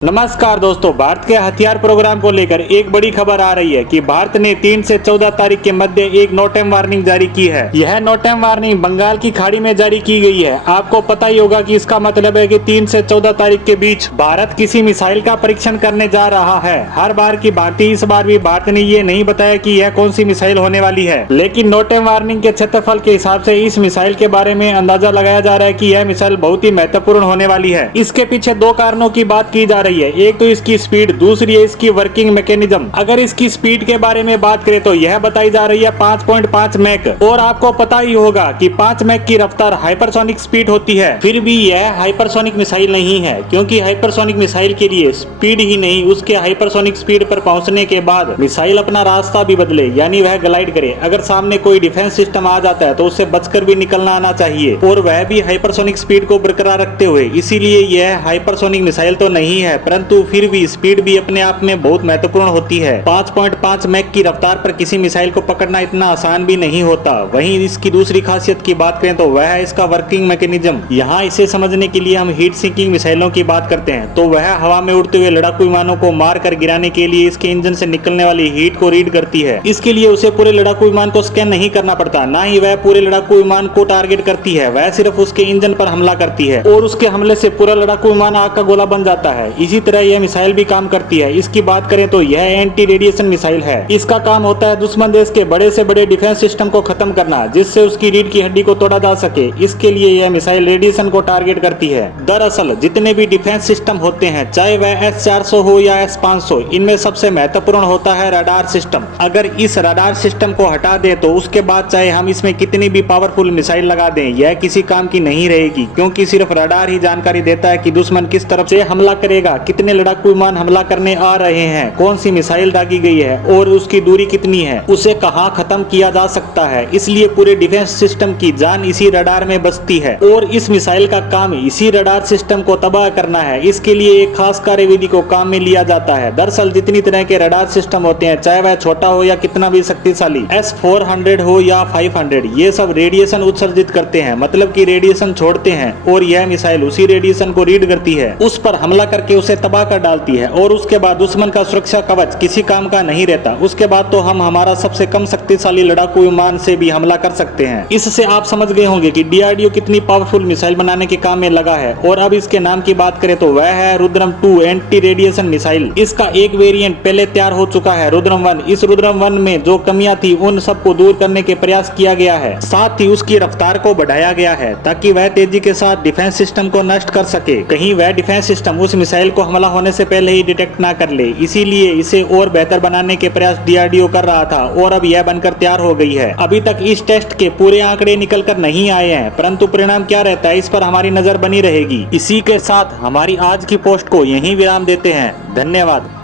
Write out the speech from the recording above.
नमस्कार दोस्तों, भारत के हथियार प्रोग्राम को लेकर एक बड़ी खबर आ रही है कि भारत ने 3 से 14 तारीख के मध्य एक नो टाइम वार्निंग जारी की है। यह नो टाइम वार्निंग बंगाल की खाड़ी में जारी की गई है। आपको पता ही होगा कि इसका मतलब है कि 3 से 14 तारीख के बीच भारत किसी मिसाइल का परीक्षण करने जा रहा है। हर बार की भांति इस बार भी भारत ने ये नहीं बताया कि यह कौन सी मिसाइल होने वाली है, लेकिन नो टाइम वार्निंग के क्षेत्रफल के हिसाब से इस मिसाइल के बारे में अंदाजा लगाया जा रहा है कि यह मिसाइल बहुत ही महत्वपूर्ण होने वाली है। इसके पीछे दो कारणों की बात की जा रही है। एक तो इसकी स्पीड, दूसरी है इसकी वर्किंग मैकेनिज्म। अगर इसकी स्पीड के बारे में बात करें तो यह बताई जा रही है 5.5 मैक, और आपको पता ही होगा कि 5 मैक की रफ्तार हाइपरसोनिक स्पीड होती है। फिर भी यह हाइपरसोनिक मिसाइल नहीं है, क्योंकि हाइपरसोनिक मिसाइल के लिए स्पीड ही नहीं, उसके हाइपरसोनिक स्पीड पर पहुंचने के बाद मिसाइल अपना रास्ता भी बदले, यानी वह ग्लाइड करे। अगर सामने कोई डिफेंस सिस्टम आ जाता है तो उससे बचकर भी निकलना आना चाहिए, और वह भी हाइपरसोनिक स्पीड को बरकरार रखते हुए। इसीलिए यह हाइपरसोनिक मिसाइल तो नहीं है, परंतु फिर भी स्पीड भी अपने आप में बहुत महत्वपूर्ण होती है। 5.5 मैक की रफ्तार पर किसी मिसाइल को पकड़ना इतना आसान भी नहीं होता। वहीं इसकी दूसरी खासियत की बात करें तो वह है इसका वर्किंग मैकेनिज्म। यहाँ इसे समझने के लिए हम हीट सिंकिंग मिसाइलों की बात करते हैं, तो वह हवा में उड़ते हुए लड़ाकू विमानों को मार कर गिराने के लिए इसके इंजन से निकलने वाली हीट को रीड करती है। इसके लिए उसे पूरे लड़ाकू विमान को स्कैन नहीं करना पड़ता, ना ही वह पूरे लड़ाकू विमान को टारगेट करती है। वह सिर्फ उसके इंजन पर हमला करती है और उसके हमले से पूरा लड़ाकू विमान आग का गोला बन जाता है। इसी तरह यह मिसाइल भी काम करती है। इसकी बात करें तो यह एंटी रेडिएशन मिसाइल है। इसका काम होता है दुश्मन देश के बड़े से बड़े डिफेंस सिस्टम को खत्म करना, जिससे उसकी रीढ़ की हड्डी को तोड़ा जा सके। इसके लिए यह मिसाइल रेडिएशन को टारगेट करती है। दरअसल जितने भी डिफेंस सिस्टम होते हैं, चाहे वह S-400 हो या S-500, इनमें सबसे महत्वपूर्ण होता है रडार सिस्टम। अगर इस रडार सिस्टम को हटा दें तो उसके बाद चाहे हम इसमें कितनी भी पावरफुल मिसाइल लगा दें, यह किसी काम की नहीं रहेगी, क्योंकि सिर्फ रडार ही जानकारी देता है कि दुश्मन किस तरफ से हमला करेगा, कितने लड़ाकू विमान हमला करने आ रहे हैं, कौन सी मिसाइल दागी गई है और उसकी दूरी कितनी है, उसे कहां खत्म किया जा सकता है। इसलिए पूरे डिफेंस सिस्टम की जान इसी रडार में बसती है, और इस मिसाइल का काम इसी रडार सिस्टम को तबाह करना है। इसके लिए एक खास कार्यविधि को काम में लिया जाता है। दरअसल जितनी तरह के रडार सिस्टम होते हैं, चाहे वह छोटा हो या कितना भी शक्तिशाली, S-400 हो या 500, ये सब रेडिएशन उत्सर्जित करते हैं, मतलब कि रेडिएशन छोड़ते हैं, और यह मिसाइल उसी रेडिएशन को रीड करती है, उस पर हमला करके उसे तबाह कर डालती है, और उसके बाद दुश्मन का सुरक्षा कवच किसी काम का नहीं रहता। उसके बाद तो हम हमारा सबसे कम शक्तिशाली लड़ाकू विमान से भी हमला कर सकते हैं। इससे आप समझ गए होंगे कि DRDO कितनी पावरफुल मिसाइल बनाने के काम में लगा है। और अब इसके नाम की बात करें तो वह है रुद्रम 2 एंटी रेडिएशन मिसाइल। इसका एक वेरिएंट पहले तैयार हो चुका है, रुद्रम 1। इस रुद्रम 1 में जो कमियां थी उन सबको दूर करने के प्रयास किया गया है। साथ ही उसकी रफ्तार को बढ़ाया गया है ताकि वह तेजी के साथ डिफेंस सिस्टम को नष्ट कर सके, कहीं वह डिफेंस सिस्टम उस मिसाइल को हमला होने से पहले ही डिटेक्ट ना कर ले। इसीलिए इसे और बेहतर बनाने के प्रयास DRDO कर रहा था, और अब यह बनकर तैयार हो गई है। अभी तक इस टेस्ट के पूरे आंकड़े निकल कर नहीं आए हैं, परंतु परिणाम क्या रहता है इस पर हमारी नजर बनी रहेगी। इसी के साथ हमारी आज की पोस्ट को यहीं विराम देते हैं। धन्यवाद।